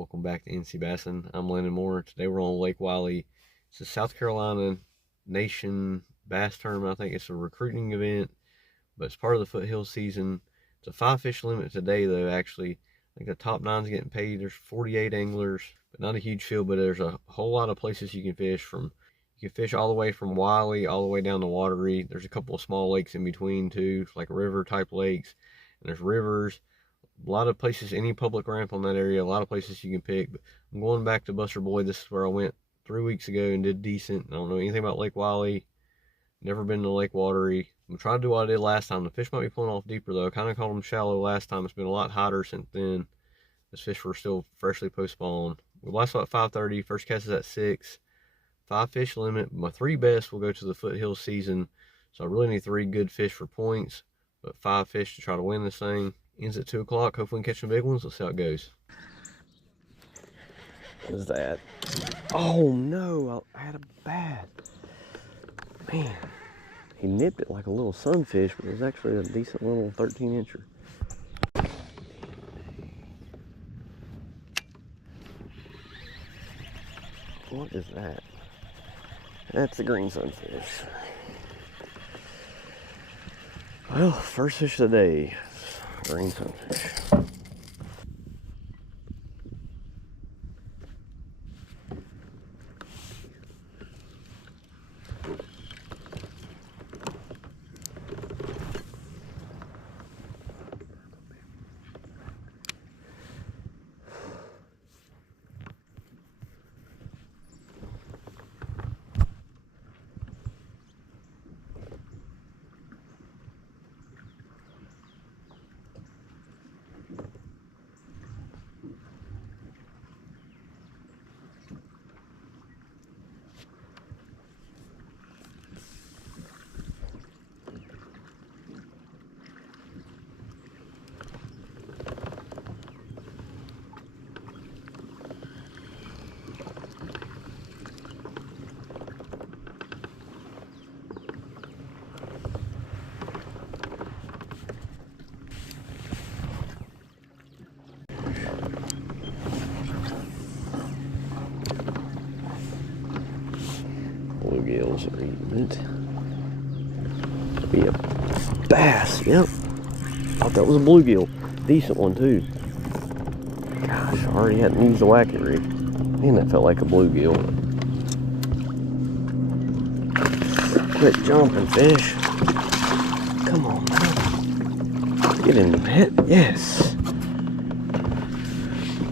Welcome back to NC B.A.S.S. I'm Landon Moore. Today we're on Lake Wylie. It's a South Carolina Nation Bass Tournament. I think it's a recruiting event, but it's part of the foothill season. It's a 5-fish limit today, though, actually. I think the top 9's getting paid. There's 48 anglers, but not a huge field, but there's a whole lot of places you can fish from. You can fish all the way from Wylie all the way down to Watery. There's a couple of small lakes in between, too, like river-type lakes. And there's rivers. A lot of places, any public ramp on that area, a lot of places you can pick. But I'm going back to Buster Boyd. This is where I went 3 weeks ago and did decent. I don't know anything about Lake Wylie. Never been to Lake Watery. I'm trying to do what I did last time. The fish might be pulling off deeper, though. I kind of caught them shallow last time. It's been a lot hotter since then. Those fish were still freshly post-spawned. We last saw at 5:30. First cast is at 6. 5-fish limit. My 3 best will go to the foothill season. So I really need 3 good fish for points, but 5 fish to try to win this thing. Ends at 2 o'clock. Hopefully we can catch some big ones. Let's see how it goes. What is that? Oh no, I had a bad. Man, he nipped it like a little sunfish, but it was actually a decent little 13-incher. What is that? That's a green sunfish. Well, first fish of the day. Green sunfish. Bluegills are eating it. Be a bass, yep. Thought that was a bluegill. Decent one too. Gosh, I already hadn't used the wacky rig. Man, that felt like a bluegill. Quit jumping, fish. Come on, man. Get in the pit. Yes.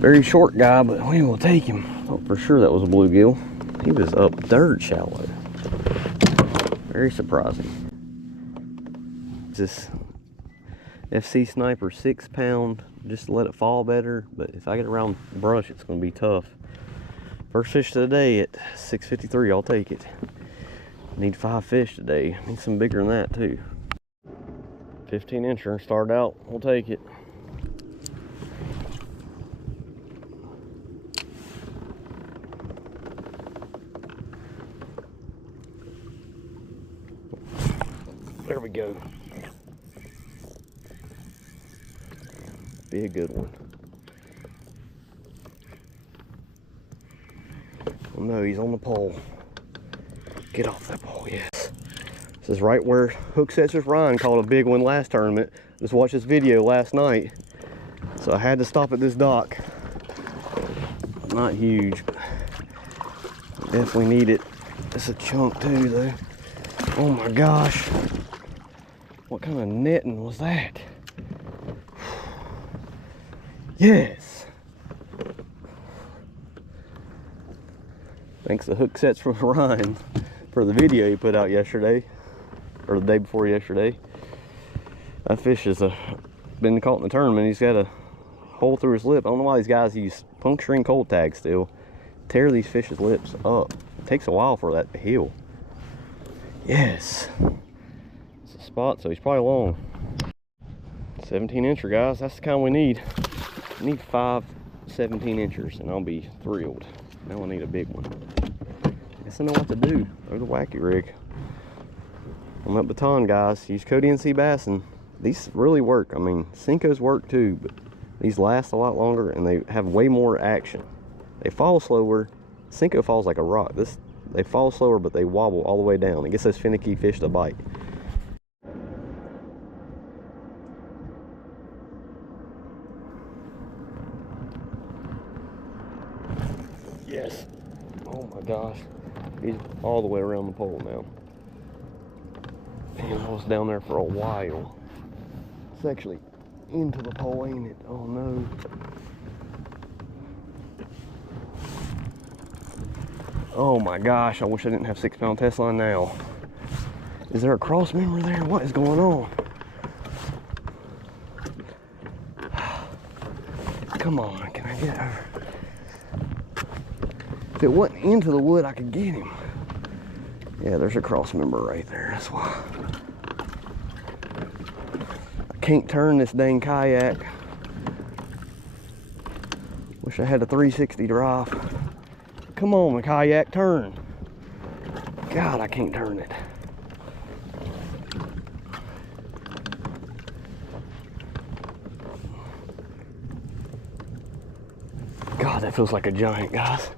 Very short guy, but we will take him. Thought for sure that was a bluegill. He was up dirt shallow. Very surprising. This FC Sniper 6-pound, just to let it fall better, but if I get around brush, it's going to be tough. First fish of the day at 6:53, I'll take it. Need 5 fish today. Need some bigger than that too. 15-incher, start out, we'll take it. There we go. Be a good one. Oh no, he's on the pole. Get off that pole, yes. This is right where Hook Sets with Ryan caught a big one last tournament. Just watched this video last night. So I had to stop at this dock. Not huge, but definitely need it. It's a chunk too though. Oh my gosh. What kind of netting was that? Yes. Thanks to Hook Sets from Ryan for the video he put out yesterday, or the day before yesterday. That fish has been caught in the tournament. He's got a hole through his lip. I don't know why these guys use puncturing cold tags still. Tear these fish's lips up. It takes a while for that to heal. Yes. It's a spot, so he's probably long. 17-incher, guys. That's the kind we need. I need 5 17-inchers, and I'll be thrilled. Now I need a big one. I guess I know what to do. Throw the wacky rig on that baton, guys. Use code NC B.A.S.S, and these really work. I mean, Senkos work too, but These last a lot longer and they have way more action. They fall slower. Senko falls like a rock. They fall slower, but they wobble all the way down. It gets those finicky fish to bite. Yes. Oh my gosh. He's all the way around the pole now. And I was down there for a while. It's actually into the pole, ain't it? Oh no. Oh my gosh, I wish I didn't have 6-pound test line now. Is there a cross member there? What is going on? Come on, can I get over? If it wasn't into the wood, I could get him. Yeah, there's a cross member right there, that's why. I can't turn this dang kayak. Wish I had a 360 drive. Come on, my kayak, turn. God, I can't turn it. God, that feels like a giant, guys.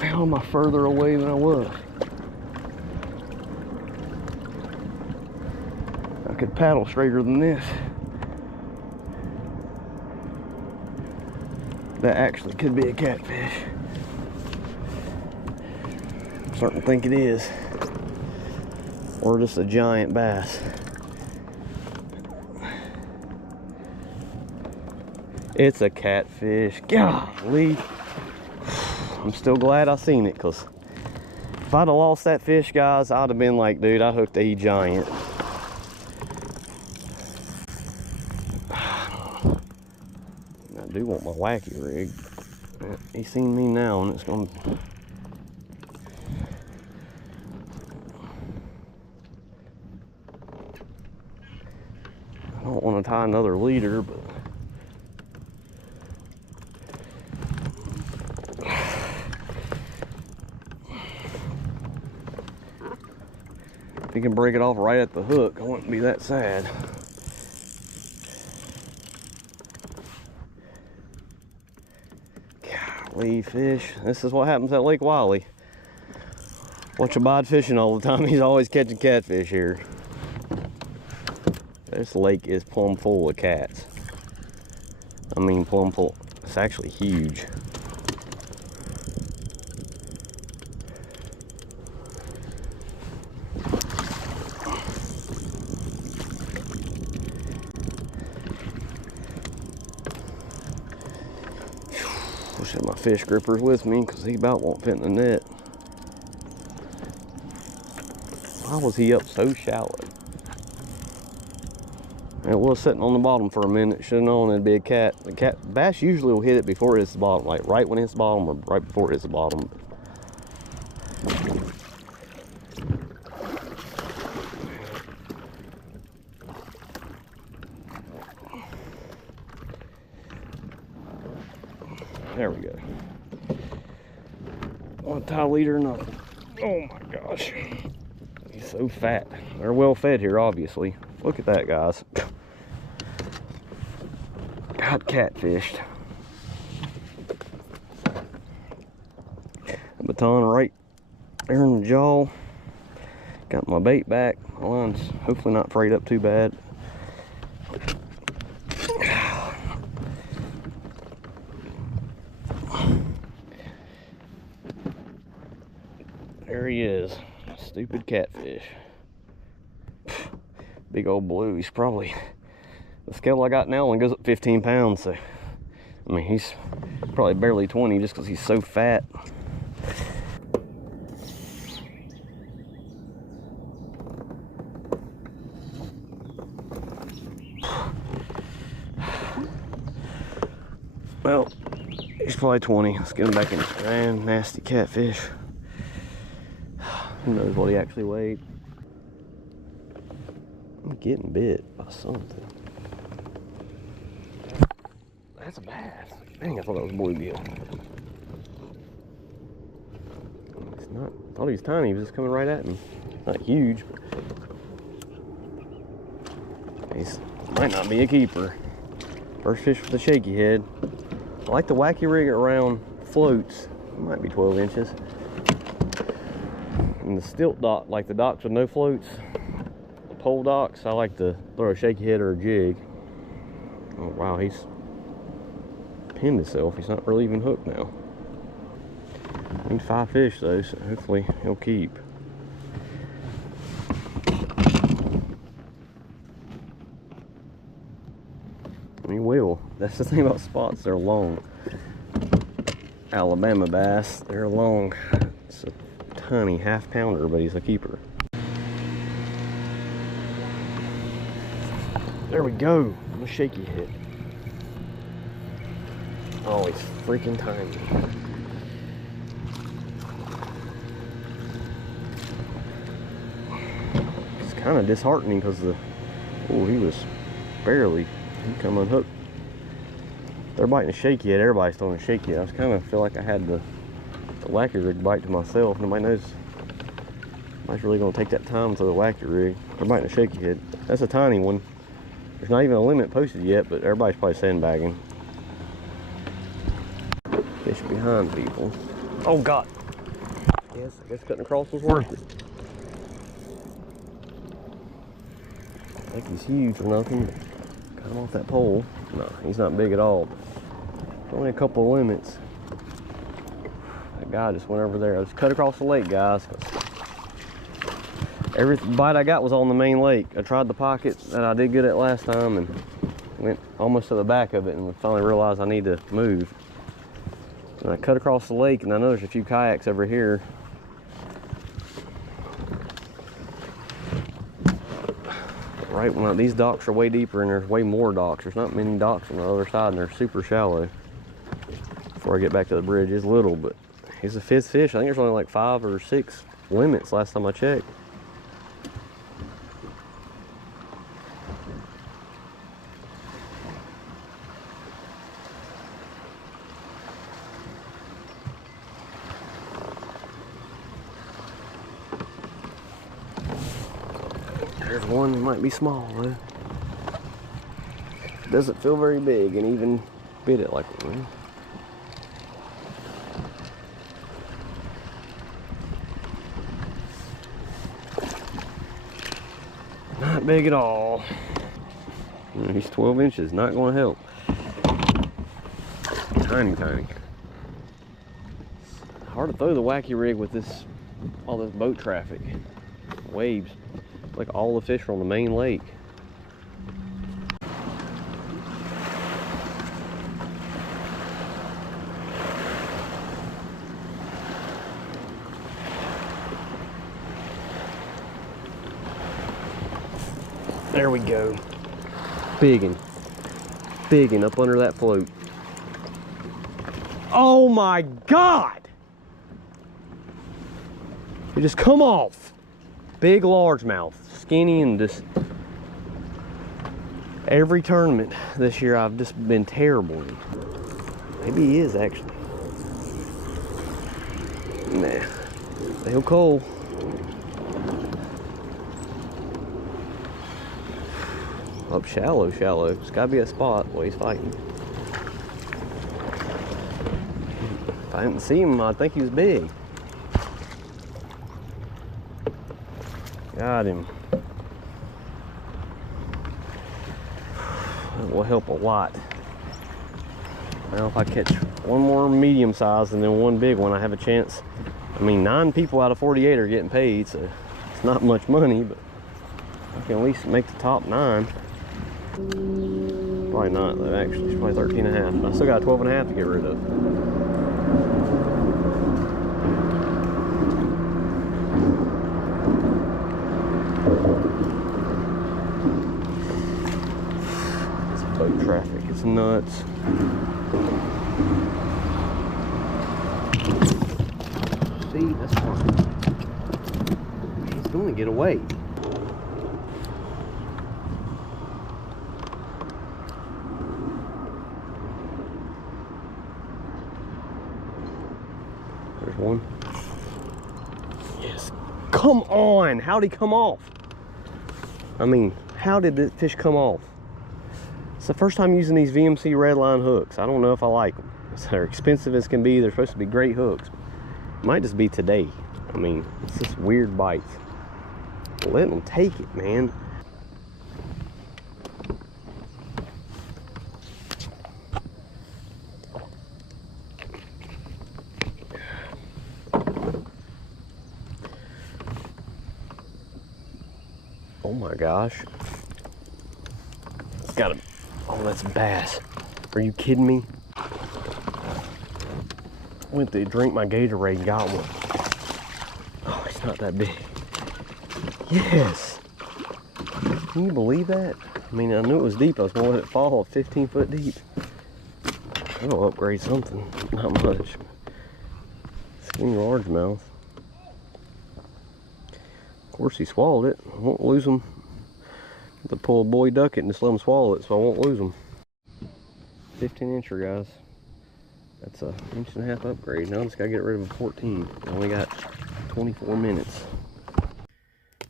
How am I further away than I was? I could paddle straighter than this. That actually could be a catfish. I'm starting to think it is. Or just a giant bass. It's a catfish. Golly. I'm still glad I seen it, because if I'd have lost that fish, guys, I'd have been like, dude, I hooked a giant. I do want my wacky rig. He's seen me now, and it's gonna... I don't want to tie another leader, but... if you can break it off right at the hook, I wouldn't be that sad. Golly, fish. This is what happens at Lake Wylie. Watch Abide fishing all the time. He's always catching catfish here. This lake is plumb full of cats. I mean, plumb full. It's actually huge. Wish I had my fish grippers with me, because he about won't fit in the net. Why was he up so shallow? It was sitting on the bottom for a minute. Should have known it'd be a cat. The bass usually will hit it before it hits the bottom, like right when it hits the bottom or right before it hits the bottom. There we go. One tie leader, nothing. Oh my gosh. He's so fat. They're well fed here, obviously. Look at that, guys. Got catfished. Baton right there in the jaw. Got my bait back. My line's hopefully not frayed up too bad. There he is. Stupid catfish. Big old blue. He's probably, the scale I got now only goes up 15 pounds, so I mean, he's probably barely 20 just because he's so fat. Well, he's probably 20. Let's get him back in. Damn nasty catfish. Who knows what he actually weighed. I'm getting bit by something. That's a bass. Dang, I thought that was bluegill. It's not. I thought he was tiny. He was just coming right at me. Not huge, but he might not be a keeper. First fish with a shaky head. I like the wacky rig around floats. It might be 12 inches. And the stilt dock, like the docks with no floats, the pole docks, I like to throw a shaky head or a jig. Oh wow, he's pinned himself. He's not really even hooked now. Need 5 fish though, so hopefully he'll keep. He will. That's the thing about spots, they're long. Alabama bass, they're long. It's a tiny half-pounder, but he's a keeper. There we go. A shaky head. Oh, he's freaking tiny. It's kind of disheartening because he was barely, he come unhooked. They're biting a shaky head, everybody's throwing a shaky head. I was kind of feel like I had the wacky rig bite to myself. Nobody knows. Nobody's really gonna take that time to the wacky rig. They're biting a shaky head. That's a tiny one. There's not even a limit posted yet, but everybody's probably sandbagging. Fish behind people. Oh God. Yes, I guess cutting across was worth it. I think he's huge or nothing. Cut him off that pole. No, he's not big at all. Only a couple of limits. That guy just went over there. I just cut across the lake, guys. Every bite I got was on the main lake. I tried the pocket that I did good at last time and went almost to the back of it and finally realized I need to move. And I cut across the lake and I know there's a few kayaks over here. Right when these docks are way deeper and there's way more docks. There's not many docks on the other side and they're super shallow. Before I get back to the bridge, it's little, but he's the 5th fish. I think there's only like 5 or 6 limits last time I checked. There's one that might be small though. Doesn't feel very big and even bit it like one. Not big at all. He's 12 inches, not going to help. Tiny, tiny. Hard to throw the wacky rig with all this boat traffic. Waves. Like all the fish are on the main lake. There we go. Biggin' up under that float. Oh my God! It just come off. Big largemouth, skinny, and just every tournament this year I've just been terrible in. Maybe he is actually. Nah, still cold. Up shallow. It's gotta be a spot where he's fighting. If I didn't see him, I'd think he was big. Got him. That will help a lot. Now if I catch one more medium size and then one big one, I have a chance. I mean, 9 people out of 48 are getting paid, so it's not much money, but I can at least make the top 9. Probably not though, actually. It's probably 13 and a half. I still got 12 and a half to get rid of. This boat traffic is nuts. See, that's fine. He's going to get away. one. Yes. Come on! How'd he come off? I mean, how did this fish come off? It's the first time using these VMC Redline hooks. I don't know if I like them. They're expensive as can be. They're supposed to be great hooks. It might just be today. I mean, it's just weird bites. Let them take it, man. Oh my gosh. It's gotta, oh, that's bass. Are you kidding me? Went to drink my Gatorade and got one. Oh, it's not that big. Yes. Can you believe that? I mean, I knew it was deep. I was gonna let it fall 15 foot deep. I'll upgrade something. Not much. Skinny largemouth. Of course, he swallowed it. I won't lose him. To pull a boy duck it and just let him swallow it, so I won't lose him. 15-incher, guys. That's a 1.5 inch upgrade. Now I just gotta get rid of a 14. I only got 24 minutes.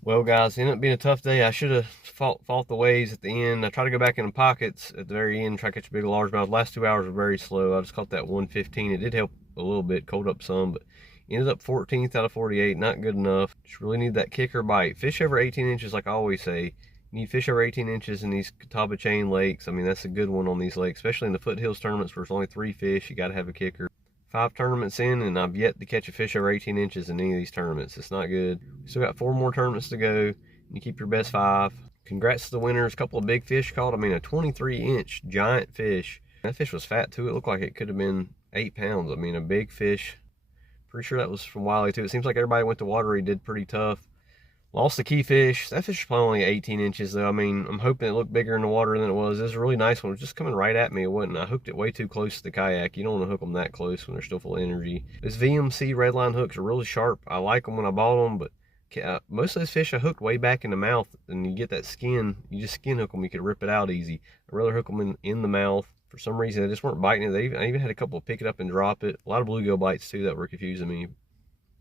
Well, guys, it ended up being a tough day. I should have fought the waves at the end. I tried to go back in the pockets at the very end, try to catch a big largemouth. Last 2 hours were very slow. I just caught that 115. It did help a little bit, cold up some, but ended up 14th out of 48. Not good enough. Just really need that kicker bite. Fish over 18 inches, like I always say. You need fish over 18 inches in these Catawba chain lakes. I mean, that's a good one on these lakes, especially in the foothills tournaments where there's only 3 fish. You got to have a kicker. 5 tournaments in, and I've yet to catch a fish over 18 inches in any of these tournaments. It's not good. We still got 4 more tournaments to go. You keep your best 5. Congrats to the winners. A couple of big fish caught. I mean, a 23-inch giant fish. That fish was fat too. It looked like it could have been 8 pounds. I mean, a big fish. Pretty sure that was from Wylie too. It seems like everybody went to water. He did pretty tough. Lost the key fish. That fish was probably only 18 inches though. I mean, I'm hoping it looked bigger in the water than it was. It was a really nice one. It was just coming right at me. It wasn't. I hooked it way too close to the kayak. You don't want to hook them that close when they're still full of energy. Those VMC redline hooks are really sharp. I like them when I bought them, but most of those fish I hooked way back in the mouth, and you get that skin. You just skin hook them. You could rip it out easy. I'd rather hook them in the mouth. For some reason, they just weren't biting it. I even had a couple pick it up and drop it. A lot of bluegill bites too that were confusing me.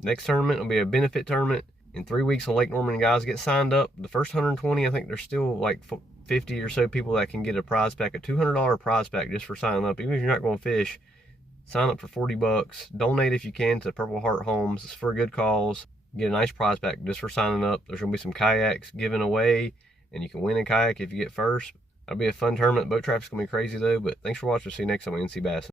Next tournament will be a benefit tournament in 3 weeks on Lake Norman. Guys, get signed up. The first 120, I think there's still like 50 or so people that can get a prize pack, a $200 prize pack just for signing up. Even if you're not going to fish, sign up for 40 bucks. Donate if you can to Purple Heart Homes. It's for a good cause. Get a nice prize pack just for signing up. There's going to be some kayaks given away, and you can win a kayak if you get first. That'll be a fun tournament. Boat traffic's going to be crazy though, but thanks for watching. See you next time on SC B.A.S.S.